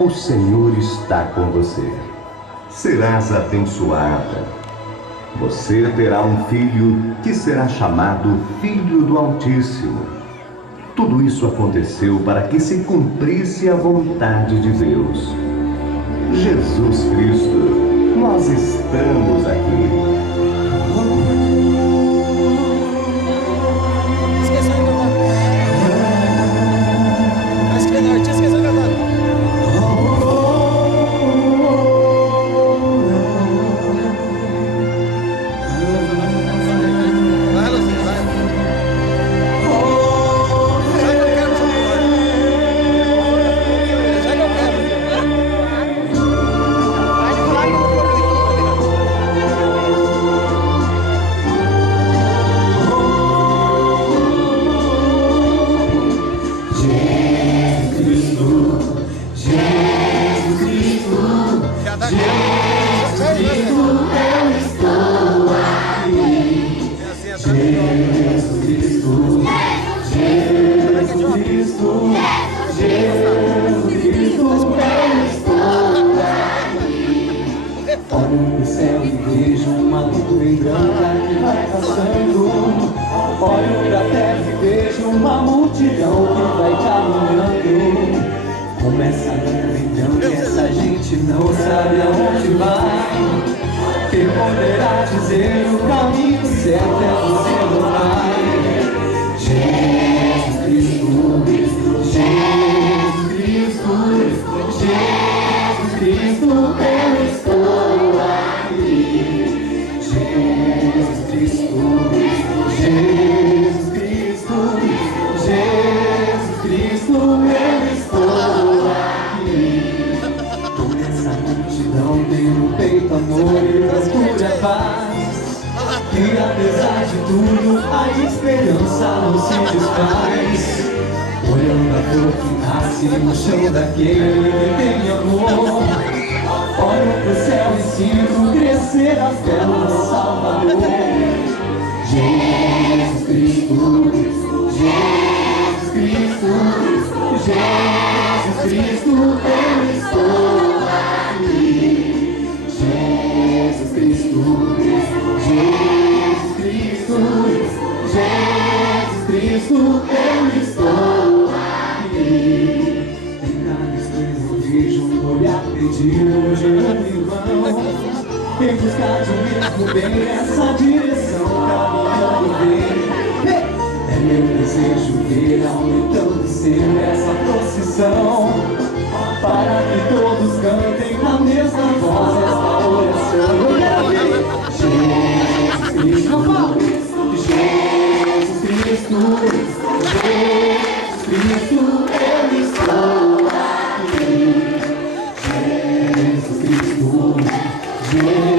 O Senhor está com você. Serás abençoada. Você terá um filho que será chamado Filho do Altíssimo. Tudo isso aconteceu para que se cumprisse a vontade de Deus. Jesus Cristo, nós estamos aqui. Olho pro céu e vejo uma nuvem branca que vai passando. Olho pra terra e vejo uma multidão que vai caminhando. Começa a nuvem branca e essa gente não sabe aonde vai. Quem poderá dizer o caminho certo é você, meu Pai. Jesus Cristo, Jesus Cristo, Jesus Cristo, eu estou aqui. Jesus Cristo, Jesus Cristo, Jesus Cristo, eu estou aqui. Toda essa multidão tem no peito amor e procura paz. E apesar de tudo, a esperança não se desfaz. Olhando a flor que nasce no chão daquele que tem amor. Olho pro céu e sinto crescer a fé no Salvador. Jesus Cristo, Jesus Cristo, Jesus Cristo, eu estou aqui. Jesus Cristo, Jesus Cristo, Jesus Cristo, eu estou aqui. Em cada esquina eu vejo um olhar pedido, olhando em vão. Em busca de um mesmo bem, nessa direção caminhando bem. É meu desejo ver aumentando sempre essa procissão, para que todos cantem na mesma voz esta oração. Jesus Cristo, Jesus Cristo, Jesus Cristo, eu estou aqui. Jesus Cristo, Jesus